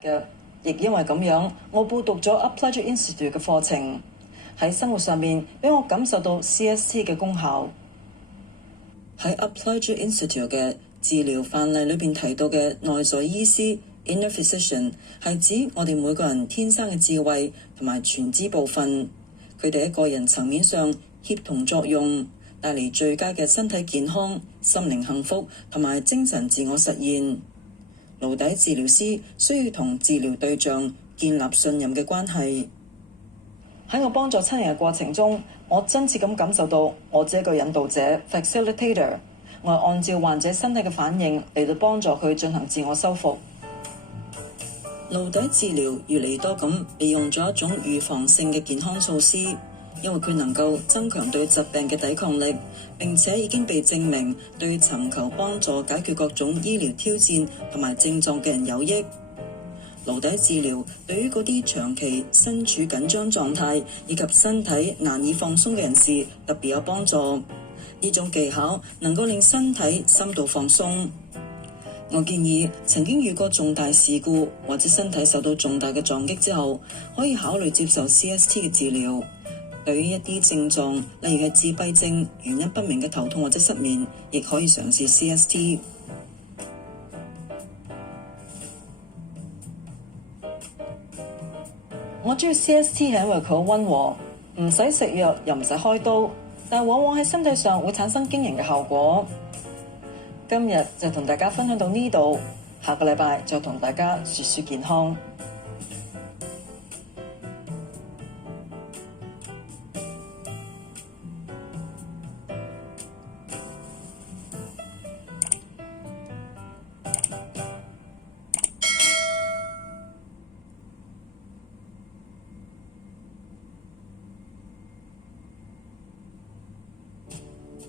嘅，亦因為咁樣，我報讀咗 Applied Institute 嘅課程，喺生活上面俾我感受到 CST 嘅功效。喺 Applied Institute 嘅治療範例裏邊提到嘅內在醫師 Inner Physician 係指我哋每個人天生嘅智慧同埋全知部分，佢哋喺個人層面上協同作用，帶嚟最佳嘅身體健康、心靈幸福同埋精神自我實現。顱底治療師需要同治療對象建立信任嘅關係。喺我幫助親人嘅過程中，我真切咁感受到我這個引導者 facilitator， 我係按照患者身體嘅反應嚟到幫助佢進行自我修復。顱底治療越嚟越多咁利用咗一種預防性嘅健康措施，因為佢能夠增強對疾病嘅抵抗力，並且已經被證明對尋求幫助解決各種醫療挑戰同埋症狀嘅人有益。顱底治療對於嗰啲長期身處緊張狀態以及身體難以放鬆嘅人士特別有幫助。呢種技巧能夠令身體深度放鬆。我建議曾經遇過重大事故或者身體受到重大嘅撞擊之後，可以考慮接受 CST 嘅治療。對於一啲症狀，例如係自閉症、原因不明嘅頭痛或者失眠，亦可以嘗試 CST。我中意 CST 係因為佢好溫和，唔使食藥又唔使開刀，但往往喺身體上會產生驚人嘅效果。今日就同大家分享到呢度，下個禮拜再同大家說說健康。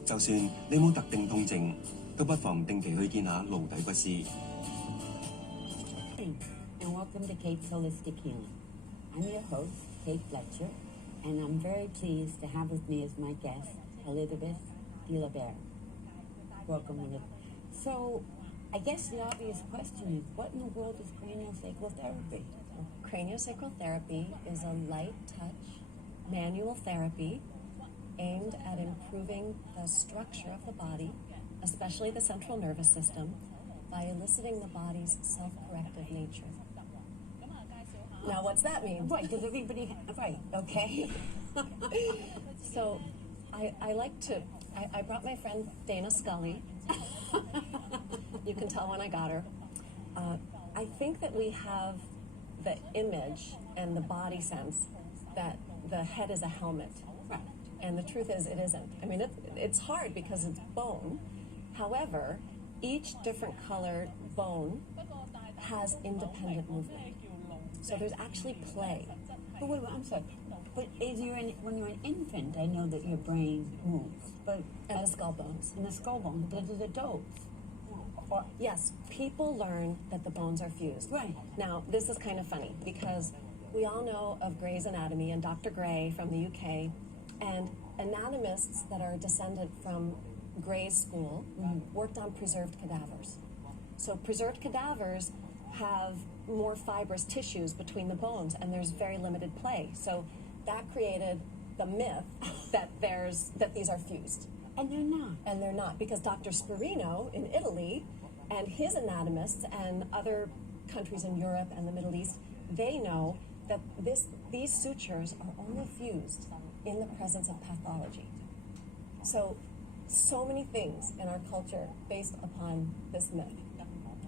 就算你冇特定痛症，都不妨定期去見下顱底骨師。And welcome to Kate's Holistic Healing. I'm your host, Kate Fletcher, and I'm very pleased to have with me as my guest, Elizabeth DeLaBere. Welcome, Elizabeth. So, I guess the obvious question is, what in the world is craniosacral therapy? Craniosacral therapy is a light touch manual therapy aimed at improving the structure of the body, especially the central nervous system, by eliciting the body's self-corrective nature. Now, what's that mean? Right, does everybody... Right, okay. So, I brought my friend Dana Scully. You can tell when I got her. I think that we have the image and the body sense that the head is a helmet. Right. And the truth is, it isn't. I mean, it's hard because it's bone. However, each different colored bone has independent movement. So there's actually play. But wait, I'm sorry. But when you're an infant, I know that your brain moves. But And the skull bones. in the skull bone, but there's adults. Or, Yes, people learn that the bones are fused. Right. Now, this is kind of funny because we all know of Gray's Anatomy and Dr. Gray from the UK, and anatomists that are descended from Gray's school worked on preserved cadavers. So preserved cadavers have more fibrous tissues between the bones, and there's very limited play. So that created the myth that these are fused. and they're not. And they're not, because Dr. Sperino in Italy and his anatomists and other countries in Europe and the Middle East, they know that these sutures are only fused in the presence of pathology. So many things in our culture based upon this myth.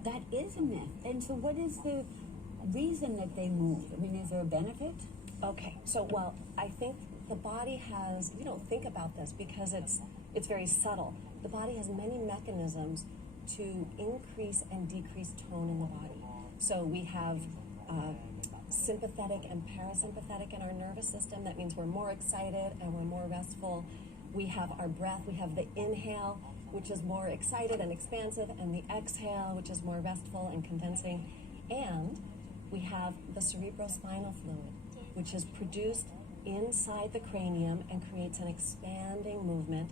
That is a myth. And so what is the reason that they move? I mean, is there a benefit? Okay, so well, I think the body has, you don't think about this because it's very subtle. The body has many mechanisms to increase and decrease tone in the body. So we have sympathetic and parasympathetic in our nervous system. That means we're more excited and we're more restful. We have our breath. We have the inhale, which is more excited and expansive, and the exhale, which is more restful and condensing. And we have the cerebrospinal fluid, which is produced inside the cranium and creates an expanding movement,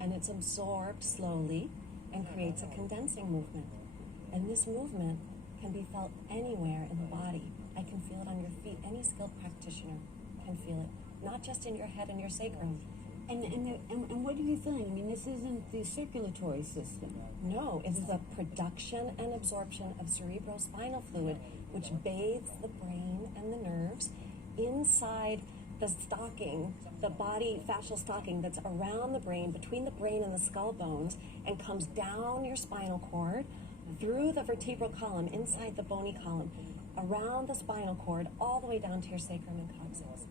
and it's absorbed slowly and creates a condensing movement. And this movement can be felt anywhere in the body. I can feel it on your feet. Any skilled practitioner can feel it, not just in your head and your sacrum. And what are you feeling? I mean, this isn't the circulatory system. No, it's the production and absorption of cerebrospinal fluid, which bathes the brain and the nerves inside the stocking, the body fascial stocking that's around the brain, between the brain and the skull bones, and comes down your spinal cord, through the vertebral column, inside the bony column, around the spinal cord, all the way down to your sacrum and coccyx.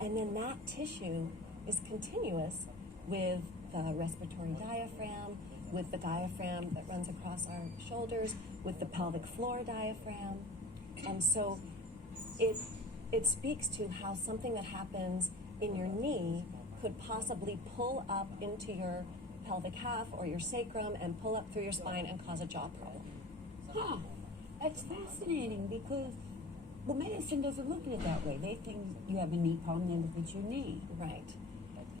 And then that tissue is continuous with the respiratory diaphragm, with the diaphragm that runs across our shoulders, with the pelvic floor diaphragm. And so it speaks to how something that happens in your knee could possibly pull up into your pelvic half or your sacrum and pull up through your spine and cause a jaw problem. Huh. That's fascinating because, well, medicine doesn't look at it that way. They think you have a knee problem, then it's your knee. Right.